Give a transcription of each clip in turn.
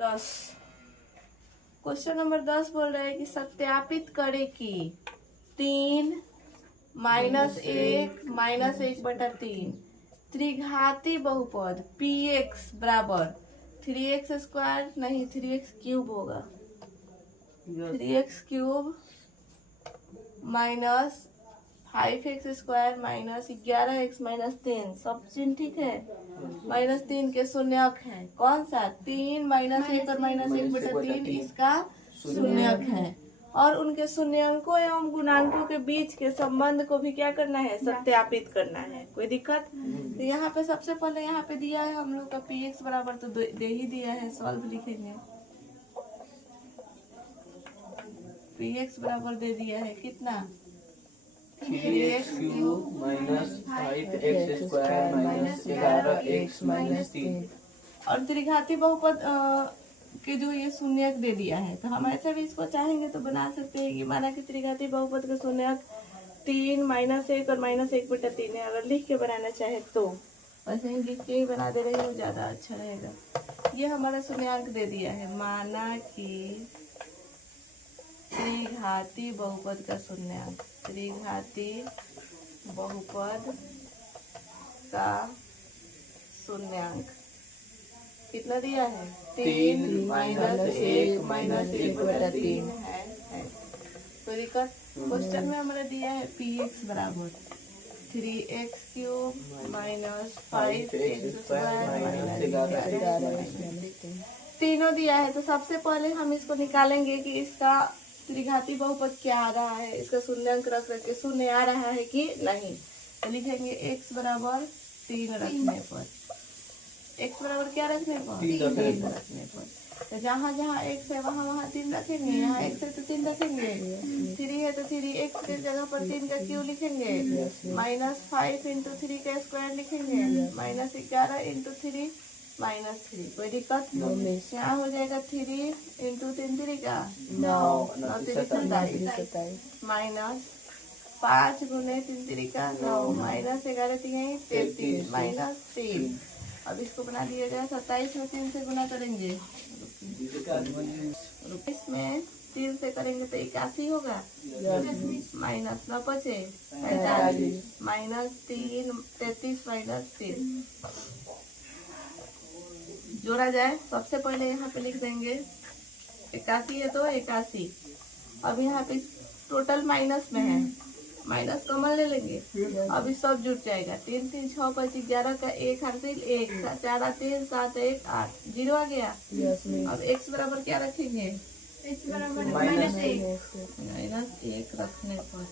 10। Question number 10 बोल रहा है कि सत्यापित करें कि 3 -1 त्रिघाती बहुपद px बराबर 3x² नहीं 3x³ होगा, 3x³ minus 5x² minus 11x minus 3 सब चीज ठीक है। -3 के शून्यक है कौन सा 3 -1 और -1/3 इसका शून्यक है। और उनके शून्यंकों एवं गुणांकों के बीच के संबंध को भी क्या करना है, सत्यापित करना है। कोई दिक्कत? तो यहाँ पे सबसे पहले यहाँ पे दिया है हम लोग का px बराबर तो दे ही दिया है, सॉल्व लिखेंगे। px बराबर दे दिया है कितना 3x³ minus 5x² minus 11x minus 3। और त्रिघाती बहुपद के जो ये शून्यक दे दिया है, तो हम ऐसे भी इसको चाहेंगे तो बना सकते हैं कि माना कि त्रिघाती बहुपद का शून्यक 3 -1 और -1/3 है। अगर लिख के बनाना चाहे तो वैसे ही लिख के ही बना दे रहे हो, ज्यादा अच्छा रहेगा। ये हमारा शून्यंक दे दिया है, माना कि त्रिघाती बहुपद का शून्यंक, त्रिघाती बहुपद का शून्यंक कितना दिया है 3 -1 -1/3 है। तो दिक्कत क्वेश्चन में हमारा दिया है px बराबर 3x³ माइनस 5x² माइनस 11 तीनों दिया है। तो सबसे पहले हम इसको निकालेंगे कि इसका त्रिघाती बहुपद क्या आ रहा है, इसका शून्यंक रख करके शून्य आ रहा है कि नहीं। तो लिखेंगे x बराबर 3 रखने पर, x बराबर क्या रखने पर 3 रखने पर। तो जहाँ जहाँ x है वहाँ वहाँ 3 रखेंगे, यहाँ x है तो 3 रखेंगे, 3 है तो 3x के जगह पर 3 का क्यू लिखेंगे, -5 × 3 का स्क्वायर लिखेंगे, -11 × 3 -3। कोई दिक्कत? यहाँ हो जाएगा 3 × 3 3 का 9 3 27 माइनस 5 × 3 3 का 9 -11 3 33 -3। अब इसको बना दिया जाए 27 में 3 से गुना करेंगे, इसमें 3 से करेंगे तो 81 होगा, माइनस 9 बचे 45 -3 33 -3 जोड़ा जाए। सबसे पहले यहाँ पे लिख देंगे 81 है तो 81। अब यहाँ पे टोटल माइनस में है, माइनस कॉमन ले लेंगे, अभी सब जुट जाएगा। 3 3 6 5 11 का 1 हासिल 1 4 3 7 1 8 0 आ गया। अब x बराबर क्या रखेंगे, x बराबर -1 रखने पर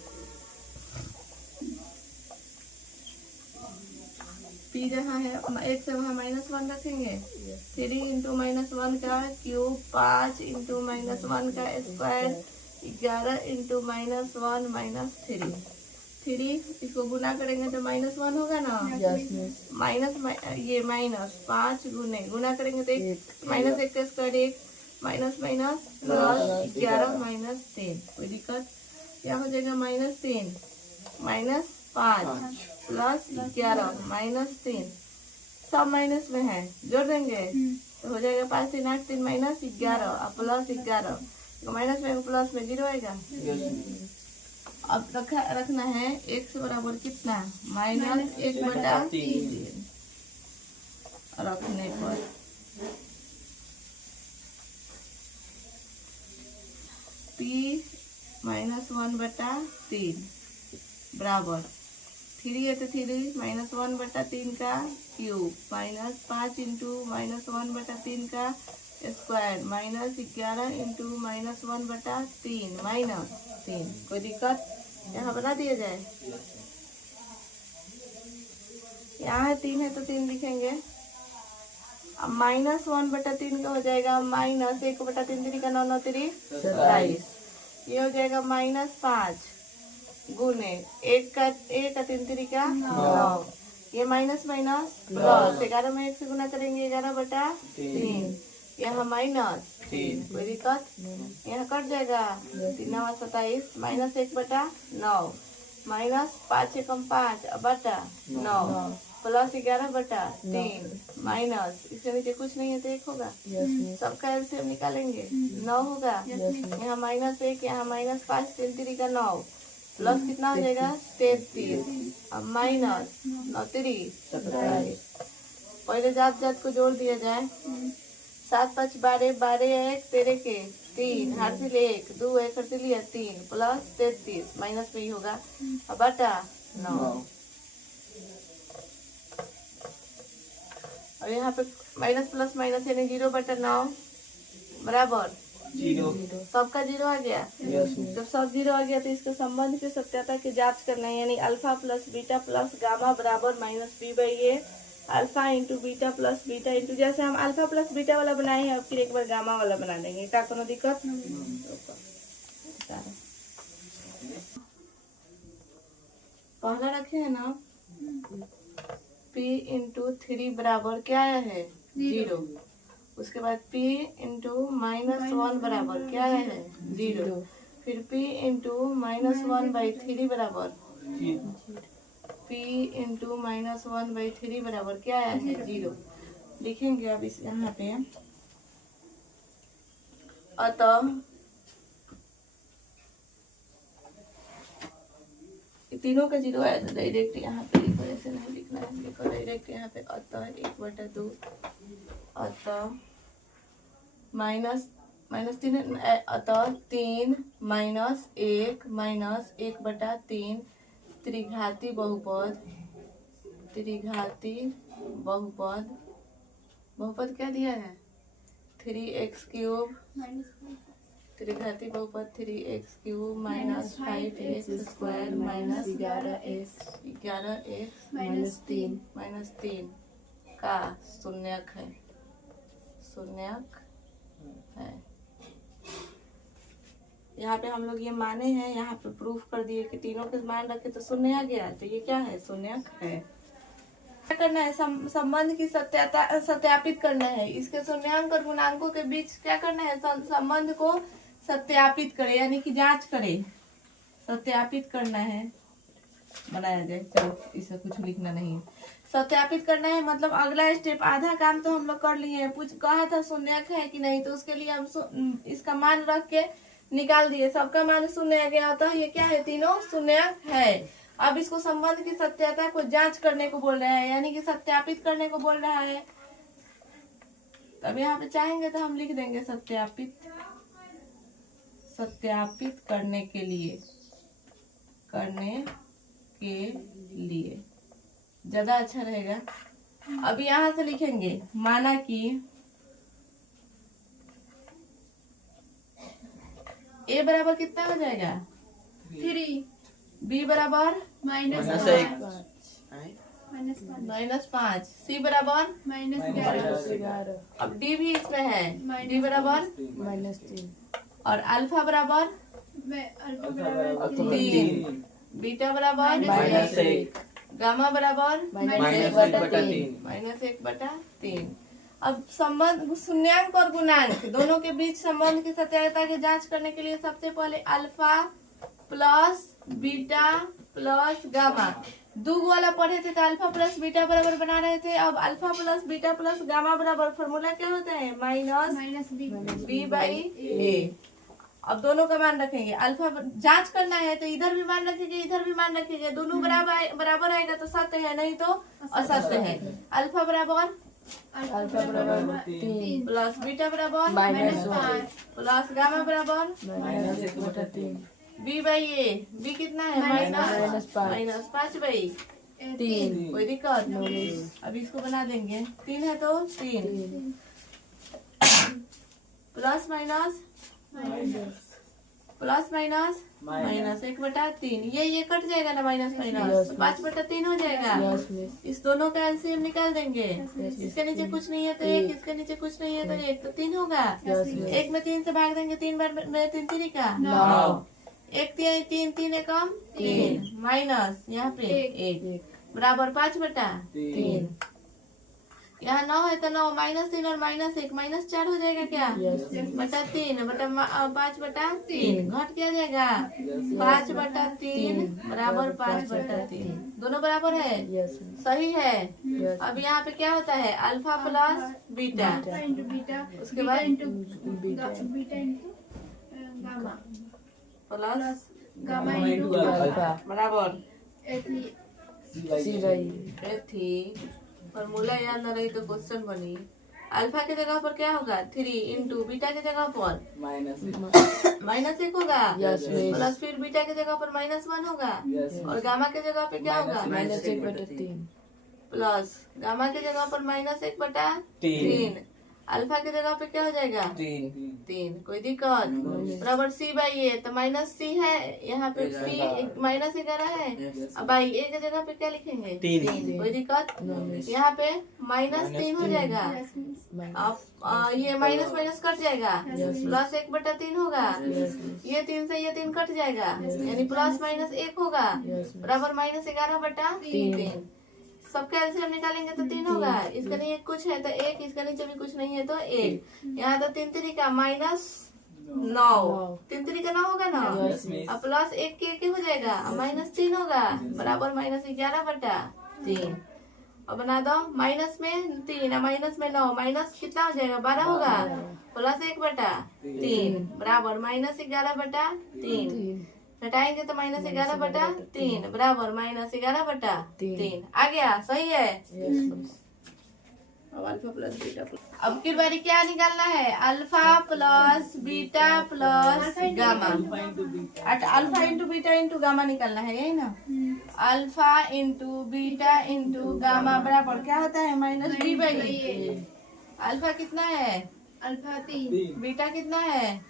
p जहाँ है x से वहाँ -1 रखेंगे। 3 × -1 का क्यूब 5 × -1 का स्क्वायर 11 × -1 -3 इसको गुना करेंगे तो -1 होगा ना, ये माइनस 5 गुना करेंगे तो -1 का स्क्वायर 1 माइनस माइनस प्लस 11 -3। कोई दिक्कत? क्या हो जाएगा -3 -5 प्लस 11 -3 सब माइनस में है, जोड़ देंगे तो हो जाएगा 5 3 8 3 -11 और प्लस 11 माइनस में प्लस में 0 आएगा। अब रखना है x बराबर कितना -1/3 रखने पर p -1/3 बराबर 3 है तो 3 -1/3 का क्यूब -5 × -1/3 का स्क्वायर -11 × -1/3 -3। कोई दिक्कत? यहाँ बना दिया जाए, यहाँ है 3 है तो 3 लिखेंगे। अब -1/3 का हो जाएगा -1/3 का 9 9 3 27। ये हो जाएगा -5 गुने 1 का 3 3 का 9, ये माइनस माइनस प्लस 11 में 1 से गुना करेंगे 11/3, यहाँ -3। कोई दिक्कत? यहाँ कट जाएगा 3 9 27 -1/9 -5 × 5 बटा 9 प्लस 11/3 माइनस इसके नीचे कुछ नहीं है तो 1 होगा। सबका एलसीएम निकालेंगे 9 होगा। यहाँ -1 यहाँ -5 3 3 का 9 प्लस कितना हो जाएगा 33 अब माइनस 9 3 पहले जात जात को जोड़ दिया जाए 7 5 12 12 1 13 के 3 हासिल 1 2 1 हासिल लिया 3 प्लस 33 माइनस में ही होगा अब बटा 9 और यहाँ पे माइनस प्लस माइनस यानी 0/9 बराबर 0। सबका 0 आ गया। जब सब 0 आ गया तो इसके संबंध की सत्यता की जांच करना है यानी alpha plus beta plus gamma बराबर -b/a alpha into beta plus beta into जैसे हम अल्फा प्लस बीटा वाला बनाए हैं अब फिर एक बार गामा वाला बना देंगे क्या कोनो दिक्कत। पहला रखे है ना p इंटू 3 बराबर क्या आया है 0। उसके बाद p इंटू -1 बराबर क्या आया है 0। फिर p इंटू -1/3 बराबर p इंटू -1/3 बराबर क्या आया है 0। लिखेंगे अब इस यहाँ पे अतः तीनों का 0 आया तो डायरेक्ट यहाँ पे लिखो ऐसे नहीं लिखना है लिखो डायरेक्ट यहाँ पे अतः 1/2 अतः -3 अतः 3 -1 -1/3 त्रिघाती बहुपद क्या दिया है 3x³ त्रिघाती बहुपद 3x³ -5x² -11x -3 का शून्यक है यहाँ पे हम लोग ये माने हैं यहाँ पे प्रूफ कर दिए कि तीनों के मान रखे तो शून्य आ गया तो ये क्या है शून्यक है। क्या करना है संबंध की सत्यापित करना है इसके शून्यांक और गुणांकों के बीच क्या करना है संबंध को सत्यापित करे यानी कि जांच करे सत्यापित करना है बनाया जाए। चलो इसे कुछ लिखना नहीं है सत्यापित करना है मतलब अगला स्टेप आधा काम तो हम लोग कर लिए हैं पूछ कहा था शून्यक है कि नहीं तो उसके लिए हम इसका मान रख के निकाल दिए सबका मान शून्य आ गया होता है ये क्या है तीनों शून्यक है। अब इसको संबंध की सत्यता को जांच करने को बोल रहा है यानी कि सत्यापित करने को बोल रहा है। तब यहाँ पे चाहेंगे तो हम लिख देंगे सत्यापित करने के लिए ज्यादा अच्छा रहेगा। अब यहाँ से लिखेंगे माना कि a बराबर कितना हो जाएगा 3 b बराबर -5 c बराबर -11 अब d भी इसमें है d बराबर -3 और अल्फा बराबर 3 बीटा बराबर -1 गामा बराबर -1/3। अब संबंध शून्यांक और गुणांक दोनों के बीच संबंध की सत्यता की जांच करने के लिए सबसे पहले alpha plus beta plus gamma दो वाला पढ़े थे तो अल्फा प्लस बीटा बराबर बना रहे थे। अब alpha plus beta plus gamma बराबर फॉर्मूला क्या होता है -b/a। अब दोनों का मान रखेंगे अल्फा जांच करना है तो इधर भी मान रखेंगे इधर भी मान रखेंगे दोनों बराबर आएगा तो सत्य है नहीं तो असत्य है। अल्फा बराबर 3 प्लस बीटा बराबर -5 प्लस गामा बराबर -1/3 b/a b कितना है -5/3 कोई दिक्कत अब इसको बना देंगे 3 है तो 3 प्लस माइनस -1/3 ये कट जाएगा ना माइनस 5/3 हो जाएगा। इस दोनों का एलसीएम निकाल देंगे इसके नीचे कुछ नहीं है तो 1 इसके नीचे कुछ नहीं है तो 1 तो 3 होगा। 1 में 3 से भाग देंगे 3 बार में 3 3 का 9 1 3 3 एकम 3 माइनस यहाँ पे 1 बराबर 5/3। यहाँ 9 है तो 9 -3 और -1 -4 हो जाएगा क्या? बटा 3 बटा 5 बटा 3 घट क्या जाएगा? 5 बटा 3 बराबर 5 बटा 3 दोनों बराबर है। सही है। अब यहाँ पे क्या होता है? Alpha plus beta into beta उसके बाद beta into gamma plus gamma into alpha बराबर थ्री फॉर्मूला याद न रही तो क्वेश्चन बनी। अल्फा के जगह पर क्या होगा? 3 इंटू बीटा के जगह पर -1 होगा प्लस फिर बीटा के जगह पर -1 होगा और गामा के जगह पे क्या होगा? प्लस गामा के जगह पर -1 बटा 3 अल्फा के जगह पे क्या हो जाएगा? 3 कोई दिक्कत? बराबर सी बाई ए तो -c है यहाँ पे सी -11 है। अब बाई ए के जगह पे क्या लिखेंगे? 3 कोई दिक्कत? यहाँ पे -3 हो जाएगा। अब ये माइनस माइनस कट जाएगा प्लस 1 बटा 3 होगा। ये 3 से ये 3 कट जाएगा यानी प्लस -1 होगा बराबर -11 बटा 3 सबका एलसीएम निकालेंगे तो 3 होगा। इसका नीचे कुछ है तो 1 इसका नीचे भी कुछ नहीं है तो 1 यहाँ तो 3 3 का -9 3 3 का 9 होगा ना अब प्लस 1 के हो जाएगा -3 होगा बराबर -11 बटा 3 और बना दो माइनस में 3 माइनस में 9 माइनस कितना हो जाएगा 12 होगा प्लस 1 बटा 3 बराबर -11 बटा 3 घटाएंगे तो -11 बटा 3 बराबर -11 बटा 3 आ गया। सही है। अब अल्फा प्लस बीटा अब की बारी क्या निकालना है? Alpha plus beta plus gamma alpha into beta into gamma निकालना है यही ना। Alpha into beta into gamma बराबर क्या होता है? -b/a। अल्फा कितना है? अल्फा 3 बीटा कितना है?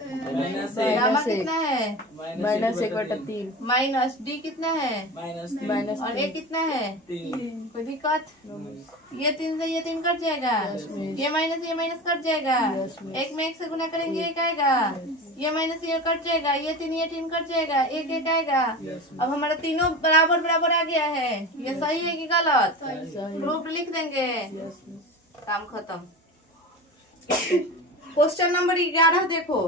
गामा कितना है? -1/3 माइनस डी कितना है? -3 और ए कितना है? कोई दिक्कत? ये 3 से ये 3 कट जाएगा ये माइनस कट जाएगा 1 में 1 से गुना करेंगे 1 आएगा ये माइनस ये कट जाएगा ये 3 कट जाएगा 1 1 आएगा। अब हमारा तीनों बराबर बराबर आ गया है। ये सही है कि गलत? प्रूफ लिख देंगे काम खत्म। क्वेश्चन नंबर 11 देखो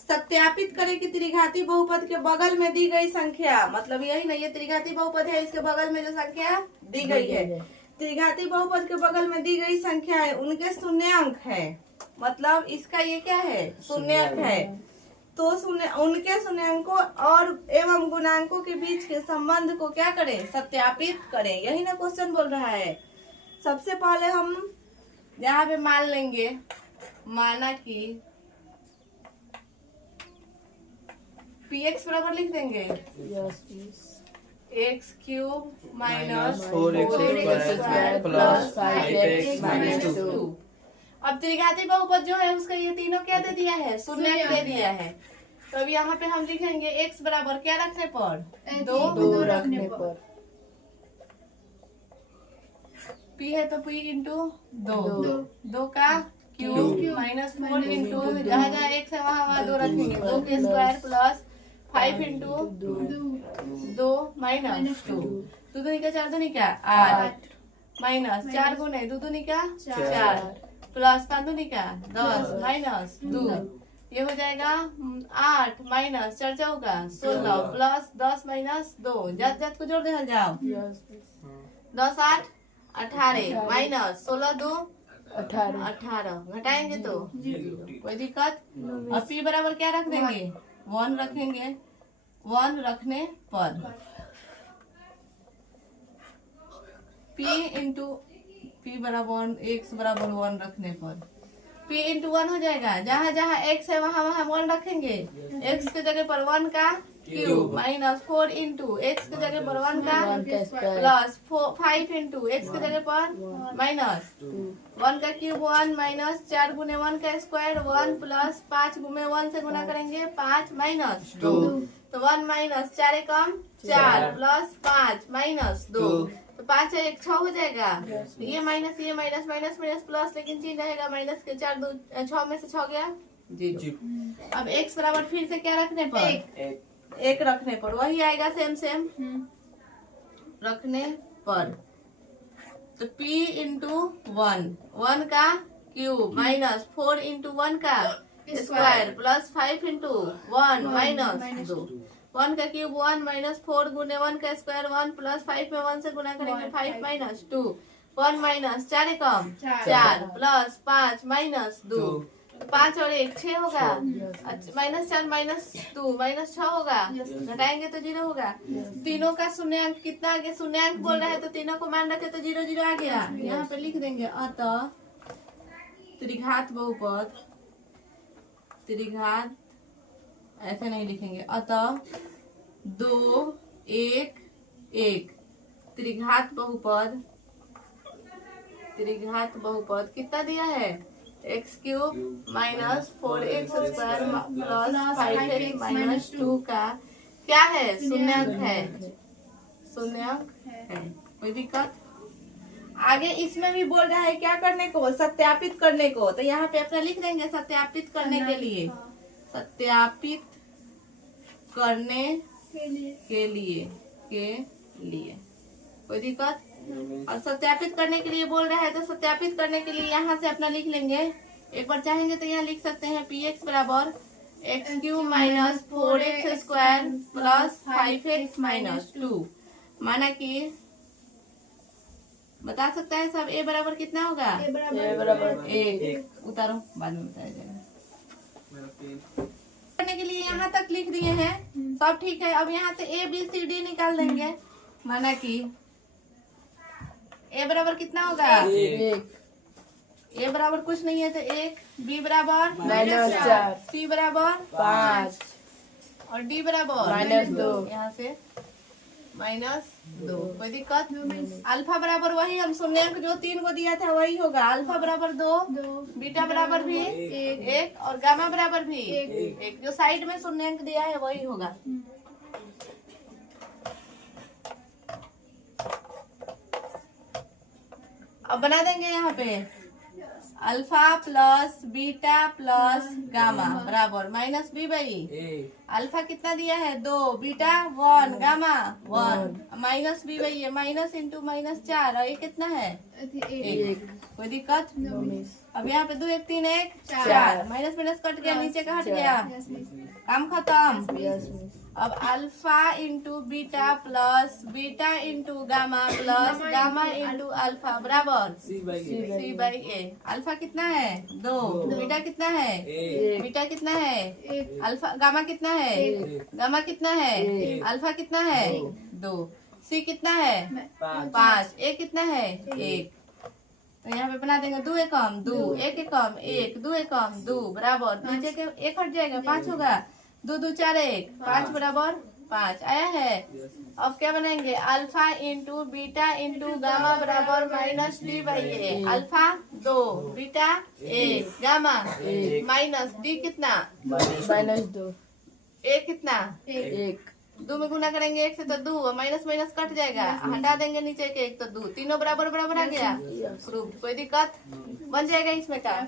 सत्यापित करें कि त्रिघाती बहुपद के बगल में दी गई संख्या मतलब यही नहीं ये त्रिघाती बहुपद है इसके बगल में जो संख्या दी गई है त्रिघाती बहुपद के बगल में दी गई संख्या है उनके शून्याङ्क है मतलब इसका ये क्या है? शून्याङ्क है। तो उनके शून्याङ्कों और एवं गुणांकों के बीच के संबंध को क्या करें? सत्यापित करें। यही ना क्वेश्चन बोल रहा है। सबसे पहले हम यहाँ पे मान लेंगे माना कि px बराबर लिख देंगे x³ minus 4x² plus 5x - 2। अब त्रिघाती बहुपद जो है उसका ये तीनों क्या दे दिया है? शून्य दे दिया है। तो अब यहाँ पे हम लिखेंगे x बराबर क्या रखने पर? 2 रखने पर p है तो p इंटू 2 का क्यूब -4 इंटू जहाँ जहाँ x है वहाँ 2 रखेंगे 2 के स्क्वायर प्लस 5 इंटू 2 माइनस 2 दूनी का 4 दूनी का 8 माइनस 4 गुने 2 दूनी का 4 प्लस 5 दूनी का 10 माइनस 2 ये हो जाएगा 8 माइनस 4 चौका 16 प्लस 10 माइनस 2 जात जात को जोड़ दे जाओ 10 8 18 माइनस 16 2 18 घटाएंगे तो कोई दिक्कत? और p बराबर क्या रख देंगे? 1 रखेंगे 1 रखने पर p इंटू p बराबर x बराबर 1 रखने पर p इंटू 1 हो जाएगा। जहाँ जहाँ x है वहाँ वहाँ 1 रखेंगे x के जगह पर 1 का क्यूब माइनस 4 इंटू एक्स के जगह पर 1 का प्लस 5 इंटू एक्स के जगह पर माइनस 1 का क्यूब 1 माइनस 4 गुने 1 का स्क्वायर 1 प्लस 5 गुने 1 से गुना करेंगे 5 माइनस 2 तो 1 माइनस 4 एकम 4 प्लस 5 माइनस 2 तो 5 है 1 6 हो जाएगा। ये माइनस माइनस माइनस प्लस लेकिन चिन्ह रहेगा माइनस के 4 2 6 में से 6 गया 0। अब x बराबर फिर से क्या रखने पर? 1 रखने पर वही आएगा सेम रखने पर तो p इंटू 1 का क्यूब माइनस 4 इंटू 1 का स्क्वायर प्लस 5 इंटू 1 माइनस 2। 1 का क्यूब 1 माइनस 4 गुने 1 का स्क्वायर 1 प्लस 5 में 1 से गुना करेंगे 5 माइनस 2 1 माइनस 4 एकम 4 प्लस 5 माइनस 2 5 और 1 6 होगा। माइनस 4 माइनस 2 माइनस 6 होगा। घटाएंगे तो 0 होगा। तीनों का शून्यांक कितना आ गया? शून्यांक बोल रहा है तो तीनों को मान रखे तो 0 0 आ गया। यहाँ पे लिख देंगे अतः त्रिघात बहुपद, त्रिघात ऐसे नहीं लिखेंगे, अतः 2 1 1 त्रिघात बहुपद, त्रिघात बहुपद कितना दिया है? X cube minus 4x square plus 5x minus 2 का क्या है? शून्यांक है, शून्यांक है। कोई दिक्कत? आगे इसमें भी बोल रहा है क्या करने को? सत्यापित करने को। तो यहाँ पे अपना लिख देंगे सत्यापित करने के लिए, सत्यापित करने के लिए। कोई दिक्कत? और सत्यापित करने के लिए बोल रहा है तो सत्यापित करने के लिए यहाँ से अपना लिख लेंगे। एक बार चाहेंगे तो यहाँ लिख सकते हैं px बराबर x cube minus 4x square plus 5x minus 2। माना कि बता सकता है सब a बराबर कितना होगा? ए बराबर 1। उतारो, बाद में बताया जाएगा। करने के लिए यहाँ तक लिख दिए हैं, सब ठीक है। अब यहाँ से a b c d निकाल देंगे। माना कि a बराबर कितना होगा? 1 a बराबर कुछ नहीं है तो 1, b बराबर -4 c बराबर 5 और d बराबर -2 यहाँ से -2। कोई दिक्कत? अल्फा बराबर वही हम शून्यांक जो 3 को दिया था वही होगा। अल्फा बराबर 2, बीटा बराबर भी 1 और गामा बराबर भी 1। जो साइड में शून्यांक दिया है वही होगा। अब बना देंगे यहाँ पे alpha plus beta plus gamma बराबर माइनस बी बाई अल्फा कितना दिया है? 2, beta 1, gamma 1 minus B by है माइनस इंटू माइनस 4 और ये कितना है? 1। कोई दिक्कत? अब यहाँ पे 2 1 3 1 4 माइनस माइनस कट गया, नीचे का हट गया, काम खत्म। अब alpha into beta plus beta into gamma plus gamma into alpha बराबर सी बाई ए। अल्फा कितना है? 2, बीटा कितना है? बीटा कितना है? अल्फा गामा कितना है? गामा कितना है? अल्फा कितना है? 2, सी कितना है? 5, ए कितना है? 1। तो यहाँ पे बना देंगे 2 एकम 2 1 एकम 1 2 एकम 2 बराबर नीचे के 1 हट जाएगा 5 होगा। 2 2 4 1 5 बराबर 5 आया है। अब क्या बनाएंगे? Alpha into beta into gamma बराबर minus D by A. Alpha 2, beta 1, gamma minus D कितना? -2 ए कितना? 1 2 में गुना करेंगे 1 से तो 2 माइनस माइनस कट जाएगा, हटा देंगे नीचे के 1 तो 2 तीनों बराबर बराबर आ गया। प्रूफ। कोई दिक्कत? बन जाएगा इसमें का।